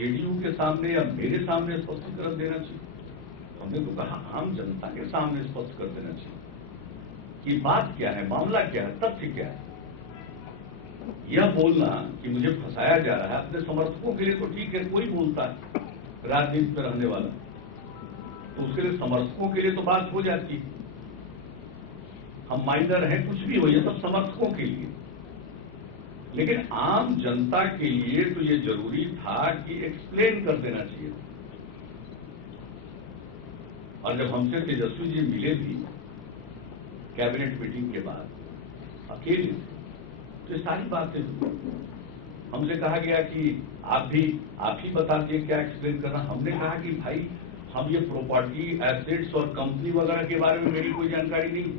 JDU के सामने या मेरे सामने स्पष्टीकरण देना चाहिए। हमने तो कहा आम जनता के सामने स्पष्ट कर देना चाहिए कि बात क्या है, मामला क्या है, तथ्य क्या है। यह बोलना कि मुझे फंसाया जा रहा है अपने समर्थकों के लिए तो ठीक है, कोई बोलता है राजनीति में रहने वाला, तो उसके लिए समर्थकों के लिए तो बात हो जाती है, हम माइनर हैं, कुछ भी हो, ये सब समर्थकों के लिए। लेकिन आम जनता के लिए तो ये जरूरी था कि एक्सप्लेन कर देना चाहिए। और जब हमसे तेजस्वी जी मिले भी कैबिनेट मीटिंग के बाद अकेले, तो ये सारी बातें हमसे कहा गया कि आप ही बताइए क्या एक्सप्लेन करना। हमने कहा कि भाई हम ये प्रॉपर्टी एसेट्स और कंपनी वगैरह के बारे में मेरी कोई जानकारी नहीं,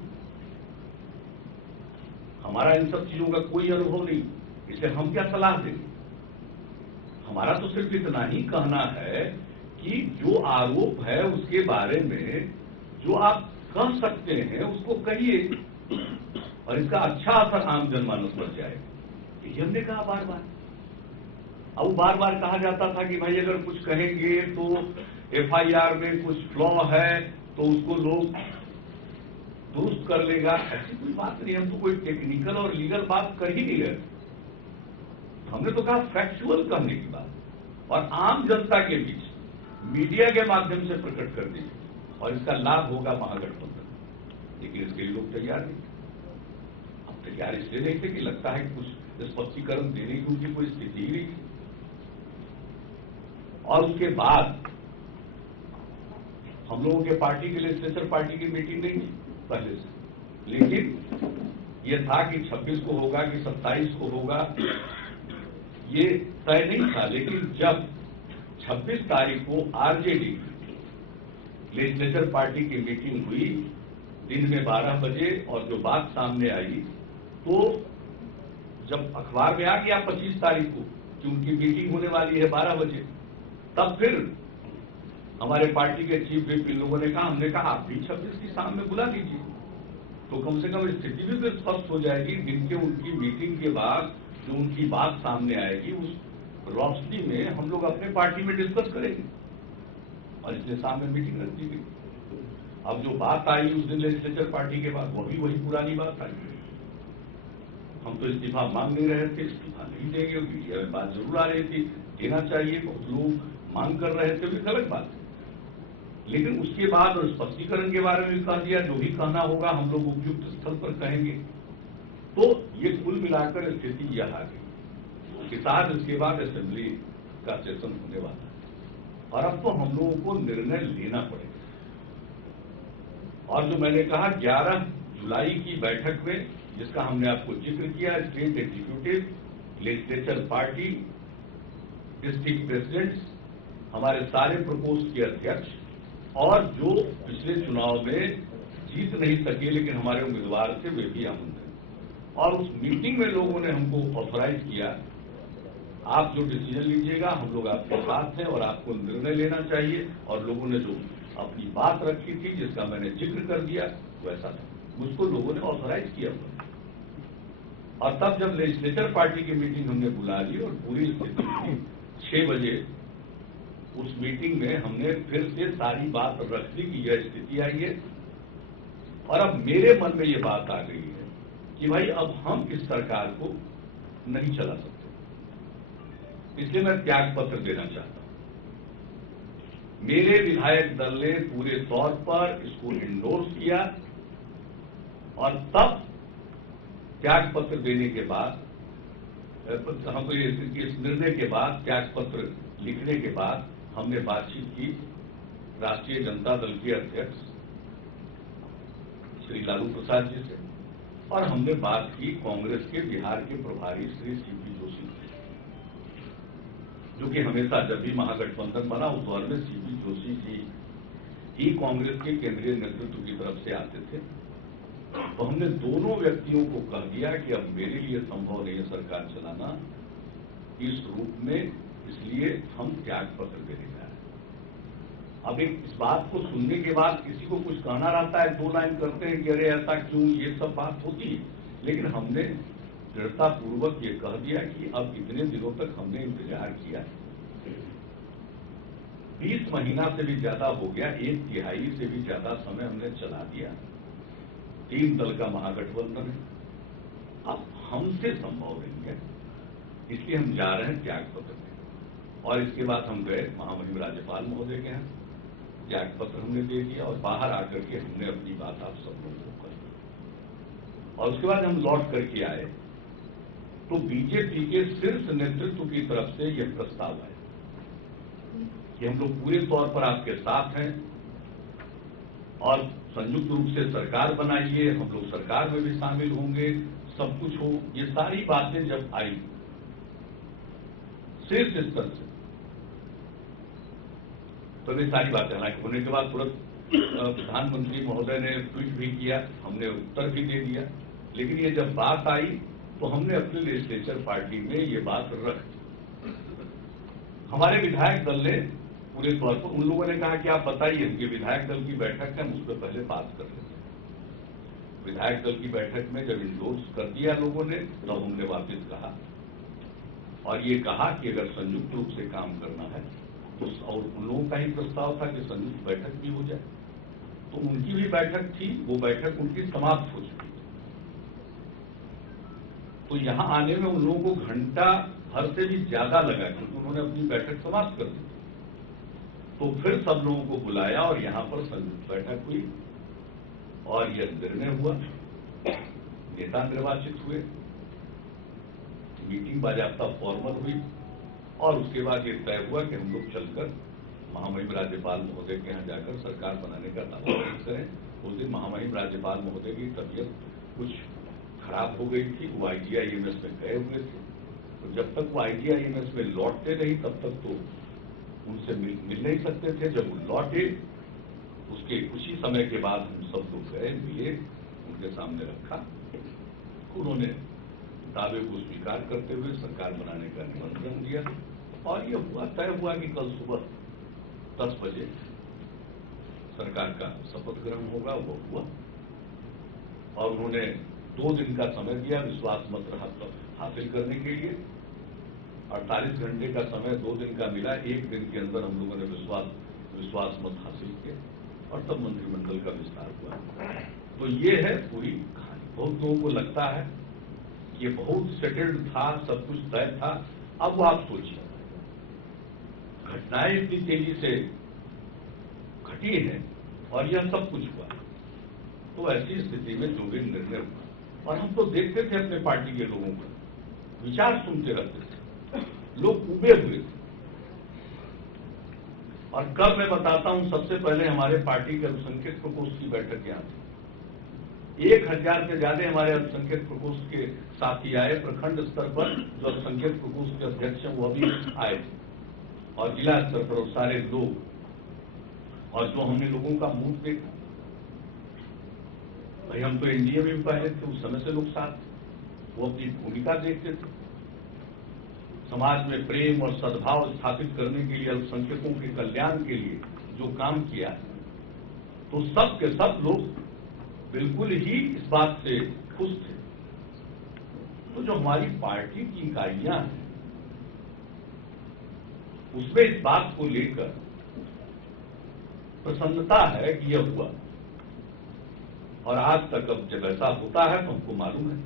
हमारा इन सब चीजों का कोई अनुभव नहीं, इसलिए हम क्या सलाह देंगे। हमारा तो सिर्फ इतना ही कहना है कि जो आरोप है उसके बारे में जो आप कह सकते हैं उसको कहिए और इसका अच्छा असर आम जनमानस पर जाएगा। ये हमने कहा बार बार। अब बार बार कहा जाता था कि भाई अगर कुछ कहेंगे तो एफआईआर में कुछ फ्लॉ है तो उसको लोग दुरुस्त कर लेगा। ऐसी कोई बात नहीं, हम तो कोई टेक्निकल और लीगल बात कर ही नहीं रहे। हमने तो कहा फैक्चुअल कहने की बात और आम जनता के बीच मीडिया के माध्यम से प्रकट कर दीजिए और इसका लाभ होगा महागठबंधन। लेकिन इसके लिए लोग तैयार नहीं। अब तैयार इसलिए नहीं थे कि लगता है कि कुछ स्पष्टीकरण देने की उनकी कोई स्थिति ही नहीं थी। और उसके बाद हम लोगों के पार्टी के लेजिस्लेचर पार्टी की मीटिंग नहीं थी पहले से, लेकिन यह था कि 26 को होगा कि 27 को होगा ये तय नहीं था। लेकिन जब 26 तारीख को आरजेडी लेजिस्लेचर पार्टी की मीटिंग हुई दिन में 12 बजे और जो बात सामने आई, तो जब अखबार में आ गया 25 तारीख को कि उनकी मीटिंग होने वाली है 12 बजे, तब फिर हमारे पार्टी के चीफ व्हिप इन लोगों ने कहा, हमने कहा आप भी 26 की शाम में बुला लीजिए, तो कम से कम स्थिति भी फिर स्पष्ट हो जाएगी। दिन के उनकी मीटिंग के बाद जो उनकी बात सामने आएगी उस रोशनी में हम लोग अपने पार्टी में डिस्कस करेंगे। और इसलिए सामने मीटिंग रख दी गई। अब जो बात आई उस दिन लेजिस्लेचर पार्टी के बाद वही पुरानी बात आई। हम तो इस्तीफा मांग नहीं रहे थे, इस्तीफा नहीं देंगे। मीडिया में बात जरूर आ रही थी, देना चाहिए, बहुत लोग मांग कर रहे थे, भी गलत बात है। लेकिन उसके बाद स्पष्टीकरण के बारे में कह दिया, जो भी कहना होगा हम लोग उपयुक्त स्थल पर कहेंगे। तो ये कुल मिलाकर स्थिति यह आ गई कि साथ इसके बाद असेंबली का सेशन होने वाला है और अब तो हम लोगों को निर्णय लेना पड़ेगा। और जो मैंने कहा 11 जुलाई की बैठक में, जिसका हमने आपको जिक्र किया, state executive, legislature party, district presidents, हमारे सारे प्रकोष्ठ के अध्यक्ष और जो पिछले चुनाव में जीत नहीं सके लेकिन हमारे उम्मीदवार थे वे भी आमंत्रित। और उस मीटिंग में लोगों ने हमको ऑथोराइज किया, आप जो डिसीजन लीजिएगा हम लोग आपके साथ हैं और आपको निर्णय लेना चाहिए। और लोगों ने जो अपनी बात रखी थी, जिसका मैंने जिक्र कर दिया, वैसा था, मुझको लोगों ने ऑथोराइज किया। और तब जब लेजिस्लेचर पार्टी की मीटिंग हमने बुला ली और पूरी स्थिति 6 बजे उस मीटिंग में हमने फिर से सारी बात रख दी कि यह स्थिति आई है। और अब मेरे मन में यह बात आ गई है कि भाई अब हम इस सरकार को नहीं चला सकते, इसलिए मैं त्याग पत्र देना चाहता हूं। मेरे विधायक दल ने पूरे तौर पर इसको इंडोर्स किया और तब त्याग पत्र देने के बाद, हमको इस निर्णय के बाद, त्याग पत्र लिखने के बाद हमने बातचीत की राष्ट्रीय जनता दल के अध्यक्ष श्री लालू प्रसाद जी से और हमने बात की कांग्रेस के बिहार के प्रभारी श्री सीपी जोशी से, जो कि हमेशा जब भी महागठबंधन बना उस दौर में सीपी जोशी जी ही कांग्रेस के केंद्रीय नेतृत्व की तरफ से आते थे। तो हमने दोनों व्यक्तियों को कह दिया कि अब मेरे लिए संभव नहीं है सरकार चलाना इस रूप में, इसलिए हम त्याग पत्र देने जा रहे हैं। अब इस बात को सुनने के बाद किसी को कुछ कहना रहता है, 2 लाइन करते हैं कि अरे ऐसा क्यों, ये सब बात होती है। लेकिन हमने दृढ़तापूर्वक ये कह दिया कि अब इतने दिनों तक हमने इंतजार किया 20 महीना से भी ज्यादा हो गया, 1/3 से भी ज्यादा समय हमने चला दिया। 3 दल का महागठबंधन है, अब हमसे संभव नहीं है, इसलिए हम जा रहे हैं त्याग पत्र में। और इसके बाद हम गए महामहिम राज्यपाल महोदय के यहाँ, त्याग पत्र हमने दे दिया और बाहर आकर के हमने अपनी बात आप सब लोगों को कही। और उसके बाद हम लौट करके आए तो बीजेपी के शीर्ष नेतृत्व की तरफ से यह प्रस्ताव आया कि हम लोग पूरे तौर पर आपके साथ हैं और संयुक्त रूप से सरकार बनाइए, हम लोग सरकार में भी शामिल होंगे, सब कुछ हो। ये सारी बातें जब आई शीर्ष स्तर से, तो ये सारी बातें हालांकि होने के बाद तुरंत प्रधानमंत्री महोदय ने ट्वीट भी किया, हमने उत्तर भी दे दिया, लेकिन ये जब बात आई तो हमने अपने लेजिस्लेचर पार्टी में ये बात रख दी। हमारे विधायक दल ने पूरे तौर पर, उन लोगों ने कहा कि आप बताइए, उनके विधायक दल की बैठक है, हम उस पर पहले बात कर लेते हैं। विधायक दल की बैठक में जब इंडोर्स कर दिया लोगों ने, तब हमने वापस कहा और ये कहा कि अगर संयुक्त रूप से काम करना है तो, और उन लोगों का ही प्रस्ताव था कि संयुक्त बैठक भी हो जाए, तो उनकी भी बैठक थी, वो बैठक उनकी समाप्त हो चुकी। तो यहां आने में उन लोगों को घंटा भर से भी ज्यादा लगा, क्योंकि उन्होंने अपनी बैठक समाप्त कर दी। तो फिर सब लोगों को बुलाया और यहां पर संयुक्त बैठक हुई और यह निर्णय हुआ, नेता निर्वाचित हुए, मीटिंग बाजाबता फॉर्मल हुई और उसके बाद ये तय हुआ कि हम लोग चलकर महामहिम राज्यपाल महोदय के यहाँ जाकर सरकार बनाने का दावा करें। उस दिन महामहिम राज्यपाल महोदय की तबीयत कुछ खराब हो गई थी, वो IGIMS में गए हुए थे, तो जब तक वो IGIMS में लौटते नहीं तब तक तो उनसे मिल नहीं सकते थे। जब वो लौटे उसके कुछ ही समय के बाद हम सब लोग गए, मिले, उनके सामने रखा, उन्होंने दावे को स्वीकार करते हुए सरकार बनाने का निमंत्रण दिया और ये हुआ, तय हुआ कि कल सुबह 10 बजे सरकार का शपथ ग्रहण होगा। वो हुआ और उन्होंने 2 दिन का समय दिया विश्वास मत हासिल करने के लिए। 48 घंटे का समय 2 दिन का मिला, 1 दिन के अंदर हम लोगों ने विश्वास मत हासिल किया और तब मंत्रिमंडल का विस्तार हुआ। तो ये है पूरी कहानी। बहुत लोगों को लगता है कि ये बहुत सेटल्ड था, सब कुछ तय था। अब वो आप सोचिए, घटनाएं इतनी तेजी से घटी हैं और यह सब कुछ हुआ, तो ऐसी स्थिति में जो भी निर्णय हुआ, और हम तो देखते थे अपने पार्टी के लोगों का विचार सुनते रहते थे, लोग उबे हुए थे। और कब मैं बताता हूं, सबसे पहले हमारे पार्टी के अल्पसंख्यक प्रकोष्ठ की बैठक यहाँ थी। 1000 से ज्यादा हमारे अल्पसंख्यक प्रकोष्ठ के साथी आए, प्रखंड स्तर पर जो अल्पसंख्यक प्रकोष्ठ के अध्यक्ष हैं वो भी आए थे और जिला स्तर पर सारे लोग, और जो हमने लोगों का मुंह देखा, भाई हम तो एनडीए में भी पहले थे, उस समय से लोग साथ, वो अपनी भूमिका देखते थे, समाज में प्रेम और सद्भाव स्थापित करने के लिए, अल्पसंख्यकों के कल्याण के लिए जो काम किया, तो सब के सब लोग बिल्कुल ही इस बात से खुश थे। तो जो हमारी पार्टी की इकाइयां हैं उसमें इस बात को लेकर प्रसन्नता है कि यह हुआ, और आज तक अब जब ऐसा होता है तो हमको मालूम है,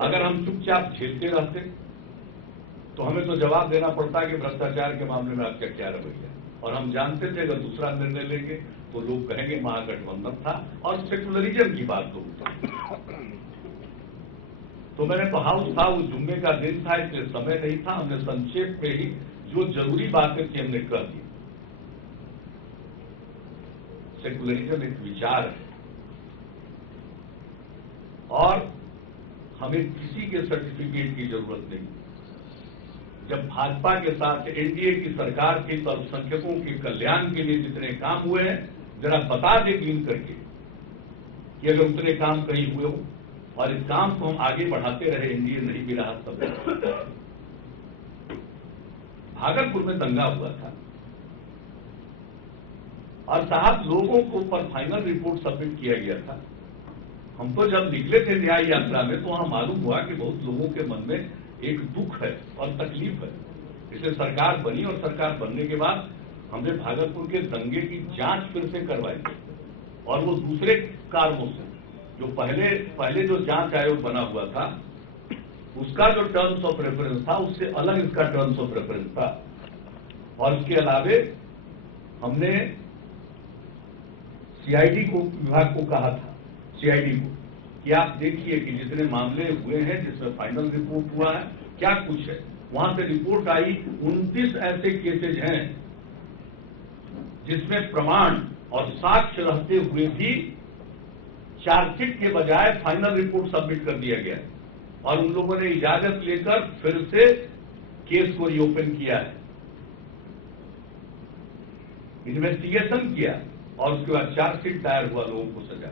अगर हम चुपचाप झेलते रहते तो हमें तो जवाब देना पड़ता कि भ्रष्टाचार के मामले में आपका क्या रवैया, और हम जानते थे अगर दूसरा निर्णय लेंगे तो लोग कहेंगे महागठबंधन था और सेकुलरिज्म की बात तो तो मैंने तो हाउस था, उस जुम्मे का दिन था, इसलिए समय नहीं था, हमने संक्षेप में ही जो जरूरी बातें थी हमने कर दी। सेकुलरिज्म एक विचार है और हमें किसी के सर्टिफिकेट की जरूरत नहीं। जब भाजपा के साथ एनडीए की सरकार की तो अल्पसंख्यकों के कल्याण के लिए जितने काम हुए हैं, जरा बता दें गिन करके कि अगर उतने काम कहीं हुए हो, और इस काम को हम आगे बढ़ाते रहे, एनडीए नहीं भी रहा तब। भागलपुर में दंगा हुआ था और साहब लोगों को ऊपर फाइनल रिपोर्ट सबमिट किया गया था। हम तो जब निकले थे न्याय यात्रा में तो वहां मालूम हुआ कि बहुत लोगों के मन में एक दुख है और तकलीफ है। इसलिए सरकार बनी और सरकार बनने के बाद हमने भागलपुर के दंगे की जांच फिर से करवाई और वो दूसरे कारणों से, जो पहले जो जांच आयोग बना हुआ था उसका जो टर्म्स ऑफ रेफरेंस था उससे अलग इसका टर्म्स ऑफ रेफरेंस था। और इसके अलावे हमने सीआईडी को, विभाग को कहा था, सीआईडी को, कि आप देखिए कि जितने मामले हुए हैं जिसमें फाइनल रिपोर्ट हुआ है क्या कुछ है। वहां से रिपोर्ट आई 29 ऐसे केसेज हैं जिसमें प्रमाण और साक्ष्य रहते हुए भी चार्जशीट के बजाय फाइनल रिपोर्ट सबमिट कर दिया गया और उन लोगों ने इजाजत लेकर फिर से केस को रीओपन किया है, इन्वेस्टिगेशन किया और उसके बाद चार्जशीट दायर हुआ, लोगों को सजा।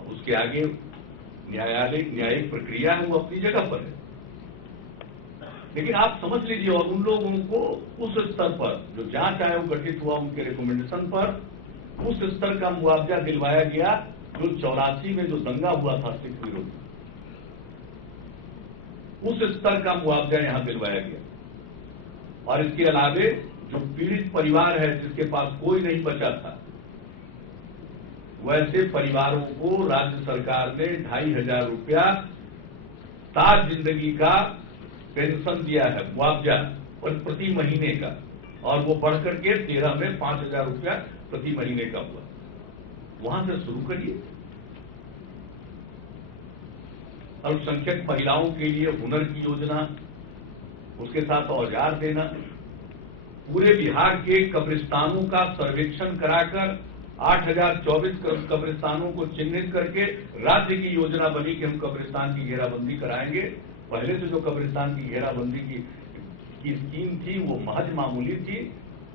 अब उसके आगे न्यायिक प्रक्रिया है, वो अपनी जगह पर है। लेकिन आप समझ लीजिए, और उन लोगों को उस स्तर पर जो जांच आयोग गठित हुआ उनके रिकमेंडेशन पर उस स्तर का मुआवजा दिलवाया गया जो 84 में जो दंगा हुआ था सिख विरोधी, उस स्तर का मुआवजा यहां दिलवाया गया। और इसके अलावे जो पीड़ित परिवार है जिसके पास कोई नहीं बचा था, वैसे परिवारों को राज्य सरकार ने 2500 रुपया ताज जिंदगी का पेंशन दिया है, मुआवजा, और प्रति महीने का, और वो बढ़कर के 13 में 5000 रुपया प्रति महीने का हुआ। वहां से शुरू करिए। अल्पसंख्यक महिलाओं के लिए हुनर की योजना, उसके साथ औजार देना, पूरे बिहार के कब्रिस्तानों का सर्वेक्षण कराकर 8024 कब्रिस्तानों को चिन्हित करके राज्य की योजना बनी कि हम कब्रिस्तान की घेराबंदी कराएंगे। पहले से जो कब्रिस्तान की घेराबंदी की स्कीम थी वो महज मामूली थी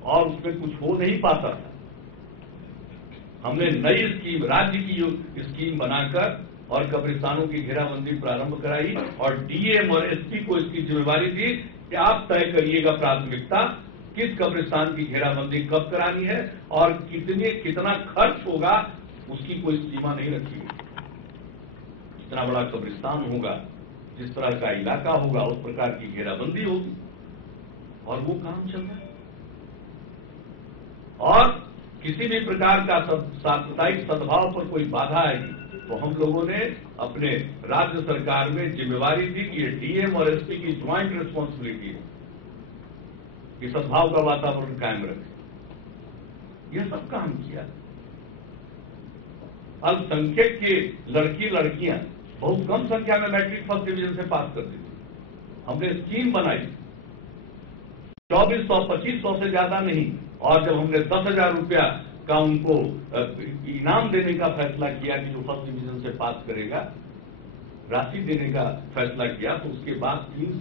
और उसमें कुछ हो नहीं पाता था। हमने नई स्कीम, राज्य की स्कीम बनाकर और कब्रिस्तानों की घेराबंदी प्रारंभ कराई और डीएम और एसपी को इसकी जिम्मेवारी दी कि आप तय करिएगा प्राथमिकता, किस कब्रिस्तान की घेराबंदी कब करानी है और कितना खर्च होगा, उसकी कोई सीमा नहीं रखी गई। जितना बड़ा कब्रिस्तान होगा, जिस तरह का इलाका होगा, उस प्रकार की घेराबंदी होगी और वो काम चल रहा है। और किसी भी प्रकार का सांप्रदायिक सद्भाव पर कोई बाधा आएगी तो हम लोगों ने अपने राज्य सरकार में जिम्मेवारी दी कि ये डीएम और एसपी की ज्वाइंट रिस्पॉन्सिबिलिटी है कि सद्भाव का वातावरण कायम रखे। यह सब काम किया। अल्पसंख्यक के लड़की लड़कियां बहुत कम संख्या में मैट्रिक फर्स्ट डिवीजन से पास करती थी। हमने स्कीम बनाई 2400 2500 से ज्यादा नहीं, और जब हमने 10,000 रुपया का उनको इनाम देने का फैसला किया कि जो फर्स्ट डिवीजन से पास करेगा, राशि देने का फैसला किया, तो उसके बाद 3 साल